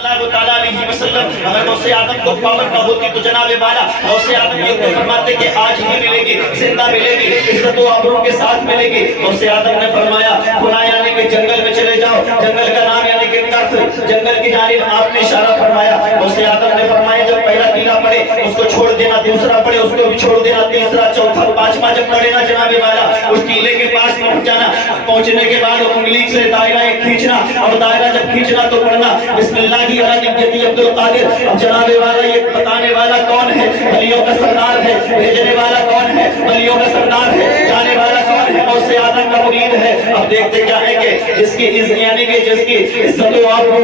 اللہ تعالیٰ علیہ وسلم اگر غوث اعظم کو پاور کا ہوتی تو جناب والا غوث اعظم یہ تو فرماتے کہ آج ہی ملے گی، زندہ ملے گی، عزت و آبرو کے ساتھ ملے گی۔ غوث اعظم نے فرمایا خدا یعنی کہ جنگل میں چلے جاؤ، جنگل کا نام یعنی کہ کف، جنگل کی جانب آپ نے اشارہ فرمایا۔ غوث اعظم نے فرمایا جب پہلا ٹیلا پڑے اس کو چھوڑ دینا، دوسرا پڑے اس کو بھی چھوڑ دینا، تیسرا چوتھا پانچواں جب پڑے نا جناب والا اس ٹیلے کے پاس پہنچ جانا، پہنچنے کے بعد انگلی سے دائرہ کھینچنا اور دائرہ جب کھینچنا تو پڑھنا بسم اللہ علی عبد القادر۔ اب جناب والا یہ بتانے والا کون ہے؟ ولیوں کا سردار ہے۔ بھیجنے والا کون ہے؟ ولیوں کا سردار ہے۔ جانے والا کون ہے؟ غوث اعظم کا مرید ہے۔ اب دیکھتے کیا ہے کہ جس کی یعنی کہ جس کی عزت و آبرو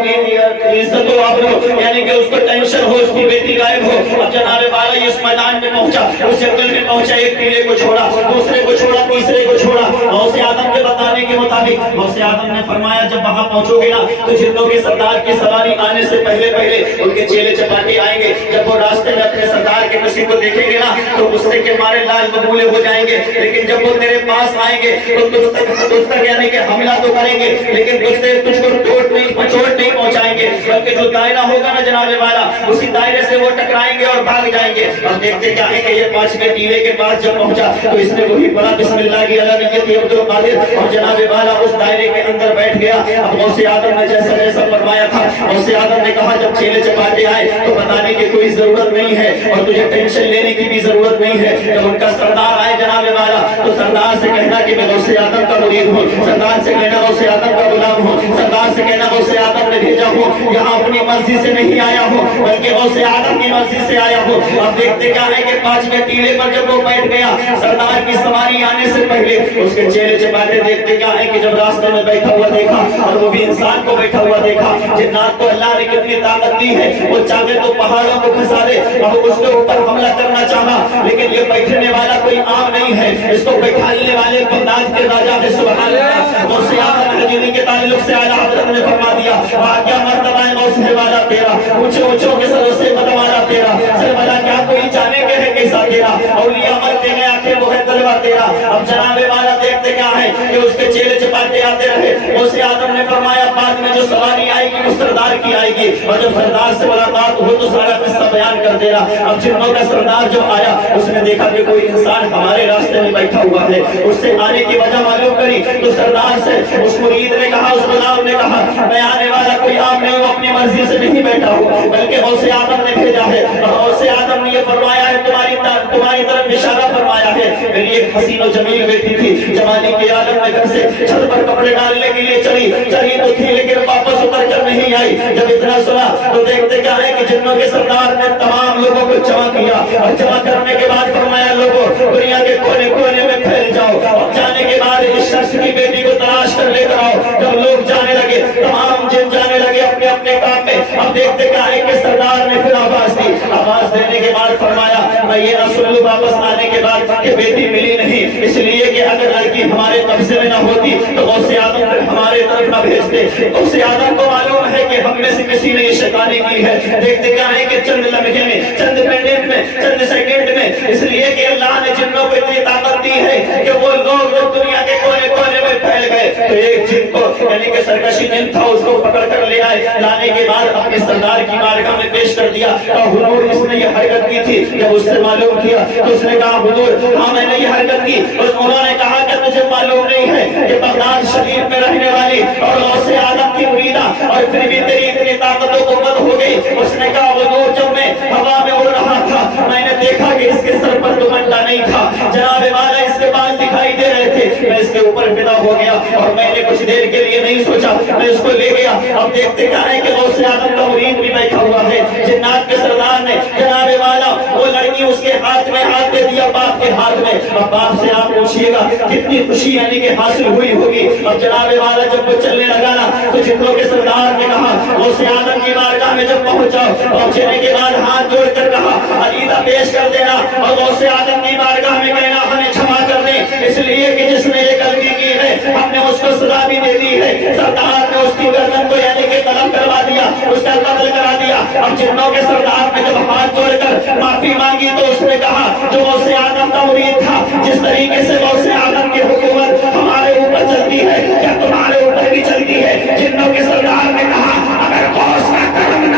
یعنی کہ اس کو ٹینشن ہو، اس کی بیٹی غائب ہو، اب جناب والا اس میدان میں پہنچا، اس جنگل میں پہنچا، ایک ٹیلے کو چھوڑا، دوسرے کو چھوڑا، تیسرے کو چھوڑا۔ غوث اعظم کے بتانے کے مطابق غوث اعظم نے فرمایا جب وہاں پہنچو گے نا تو جنوں کے سردار کی سواری آنے سے پہلے ان کے چیلے چپاٹے آئیں گے۔ جب وہ راستے میں اپنے سردار کے کسی کو دیکھیں گے نا تو غصے کے مارے لال ببولے ہو جائیں گے، لیکن جب وہ تیرے پاس آئیں گے تو تجھ تک یعنی کہ حملہ تو کریں گے لیکن تجھ کو چوٹ نہیں پہنچائیں گے، بلکہ جو دائرہ ہوگا نا جناب والا اسی دائرے سے وہ ٹکرائیں گے اور بھاگ جائیں گے۔ اور دیکھتے کیا ہے کہ یہ پانچویں ٹیلے کے پاس جب پہنچا تو اس نے وہی پڑھا بسم اللہ کی علی عبد القادر اور جناب والا اس دائرے کے اندر بیٹھ گیا۔ اب غوث اعظم نے جیسا جیسا فرمایا تھا غوث اعظم نے کہا جب چیلے چپاٹے آئے تو بتانے کی کوئی ضرورت نہیں ہے اور تجھے ٹینشن لینے کی بھی ضرورت نہیں ہے۔ جب ان کا سردار آئے جناب والا تو سردار سے کہنا کہ میں غوث اعظم کا مرید ہوں، سردار سے کہنا غوث اعظم کا غلام ہوں، سردار سے کہنا غوث اعظم نے بھیجا ہوں، یہاں اپنی مرضی سے نہیں آیا ہوں بلکہ غوث اعظم کی مرضی سے آیا ہوں۔ اب دیکھتے کیا ہے کہ پانچویں ٹیلے پر جب وہ بیٹھ گیا سردار کی سواری آنے سے پہلے اس کے چیلے چپاٹے دیکھتے کیا ہے کہ جب راستے میں بیٹھا ہوا دیکھا اور وہ بھی انسان کو بیٹھا ہوا دیکھا، جنات کو اللہ نے کتنی طاقت دی ہے، وہ چاہے تو پہاڑوں کو کھسا دے، اب اس کے اوپر حملہ کرنا چاہا لیکن یہ بیٹھنے والا کوئی عام نہیں ہے، اس کو بیٹھانے والے بغداد کے راجا ہے سبحان اللہ۔ غوث اعظم حجیری کے تعلق سے اعلیٰ حضرت نے فرما دیا کیا مرتبہ ہے غوث والا تیرا، اونچے اونچوں کے سروں سے قدم والا تیرا، سر والا کیا کوئی جانے کے ہے کیسا تیرا، اولیاء مرتے ہیں آنکھیں وہ ہے طلبہ تیرا۔ اب جناب والا دیکھتے کیا ہے کہ اس کے چیلے چپاٹے آتے رہے۔ غوث اعظم نے فرمایا بعد میں جو سواری آئے گی وہ سردار کی آئے گی اور جب سردار سے ملاقات ہو تو سارا قصہ بیان کر دینا۔ اب جنوں کا سردار جو آیا اس نے دیکھا کہ کوئی انسان ہمارے راستے میں بیٹھا ہوا ہے، اس سے آنے کی وجہ معلوم کری تو سردار سے اس مرید نے کہا، اس غلام نے کہا میں آنے والا کوئی عام نہیں ہوں، اپنی مرضی سے نہیں بیٹھا ہوں بلکہ غوث اعظم نے بھیجا ہے اور غوث اعظم نے یہ فرمایا ہے تمہاری طرف اشارہ فرمایا ہے۔ میری ایک حسین و جمیل بیٹی تھی، جوانی کے عالم میں گھر سے چھت پر کپڑے ڈالنے کے لیے چڑھی تو تھی لیکن واپس اتر کر نہیں آئی۔ جب اتنا سنا تو دیکھتے کیا ہے کہ جنوں کے سردار نے تمام لوگوں کو جمع کیا اور جمع کرنے کے بعد فرمایا لوگوں دنیا کے کونے کونے میں پھیل جاؤ، اور جانے کے بعد اس شخص کی بیٹی کو تلاش کر لے کر آؤ۔ جب لوگ جانے لگے تمام جن جانے لگے اپنے اپنے کام میں۔ اب دیکھتے کیا ہے کہ سردار نے پھر آواز دی، آواز دینے کے بعد فرمایا میں یہ نہ سن لوں واپس آنے کے بعد کہ بیٹی ملی نہیں، اس لیے کہ اگر لڑکی ہمارے قبضے میں نہ ہوتی تو غوث اعظم پھر ہمارے طرف نہ بھیجتے۔ غوث اعظم کو معلوم ہے کہ ہم میں سے کسی نے یہ شیطانی کی ہے۔ دیکھتے کیا ہے کہ چند لمحے میں، چند منٹ میں، چند سیکنڈ میں، اس لیے کہ اللہ نے جنوں کو اتنی طاقت دی ہے کہ وہ لوگ دنیا کے کونے کونے میں پھیل گئے۔ تو ایک جن کو یعنی کہ سرکشی جن تھا اس کو پکڑ کر لے آئے، لانے کے بعد اپنے سردار کی بارگاہ میں پیش کر دیا۔ حضور اس نے یہ حرکت کی تھی، جب اس سے معلوم کیا تو اس نے کہا حضور ہاں میں نے یہ حرکت کی۔ انہوں نے کہا کہ تجھے معلوم نہیں ہے کہ بغداد شریف میں رہنے والی اور غوث اعظم کی مریدہ اور پھر بھی تیری اتنی طاقت و قوت ہو گئی۔ اس نے کہا حضور جب میں ہوا میں اڑ رہا تھا میں نے دیکھا کہ اس کے سر پر دوپٹہ نہیں تھا، جناب والا اس کے بال دکھائی دے رہے تھے، میں اس کے اوپر فدا ہو گیا اور میں نے کچھ دیر کے لیے نہیں سوچا، میں اس کو لے گیا۔ اب دیکھتے کیا ہے کہ غوث اعظم کا مرید بھی بیٹھا ہوا ہے، جنات کے سردار نے جناب والا وہ لڑکی اس کے ہاتھ میں ہاتھ دے دیا باپ کے ہاتھ میں۔ اب باپ سے آپ پوچھئے گا کتنی خوشی یعنی کہ حاصل ہوئی ہوگی۔ اب جناب والا جب وہ چلنے لگا نا تو جنوں کے سردار نے کہا غوث اعظم کی بارگاہ میں جب پہنچاؤ، پہنچنے کے بعد ہاتھ جوڑ کر کہا عقیدہ پیش کر دینا اور غوث اعظم کی بارگاہ میں کہنا ہمیں چھما کر دیں، اس لیے کہ جس نے یہ غلطی کی ہے ہم نے اس کو سزا بھی دے دی ہے۔ سردار نے اس کی گردن کو یعنی کہ قلم کروا دیا، اس کا قتل کرا دیا۔ اب جنوں کے سردار نے جب ہاتھ جوڑ کر معافی مانگی تو اس نے کہا جو غوث اعظم کا مرید تھا جس طریقے سے غوث اعظم کی حکومت ہمارے اوپر چلتی ہے کیا تمہارے اوپر بھی چلتی ہے؟ جنوں کے سردار نے کہا اگر غوث کا کرم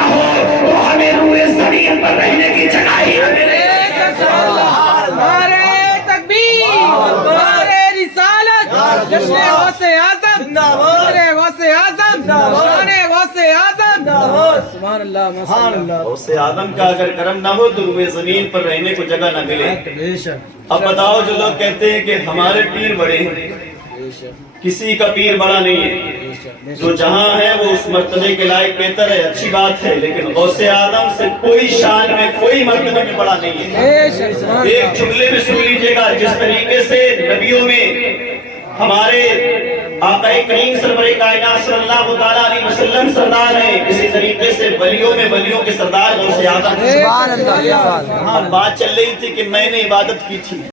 غوث اعظم غوث اعظم سبحان اللہ سبحان اللہ. غوث آدم کا اگر کرم نہ ہو تو روئے زمین پر رہنے کو جگہ نہ ملے. اب بتاؤ جو لوگ کہتے ہیں کہ ہمارے پیر بڑے ہیں، کسی کا پیر بڑا نہیں ہے، جو جہاں ہے وہ اس مرتبے کے لائق بہتر ہے، اچھی بات ہے، لیکن غوث آدم سے کوئی شان میں کوئی مرتبہ میں بڑا نہیں ہے. ایک جملے میں سن لیجئے گا، جس طریقے سے نبیوں میں ہمارے آقا کریم سرور کائنات صلی اللہ تعالیٰ علیہ وسلم سردار ہیں، اسی طریقے سے ولیوں میں ولیوں کے سردار غوث آدم. اب بات چل رہی تھی کہ میں نے عبادت کی تھی.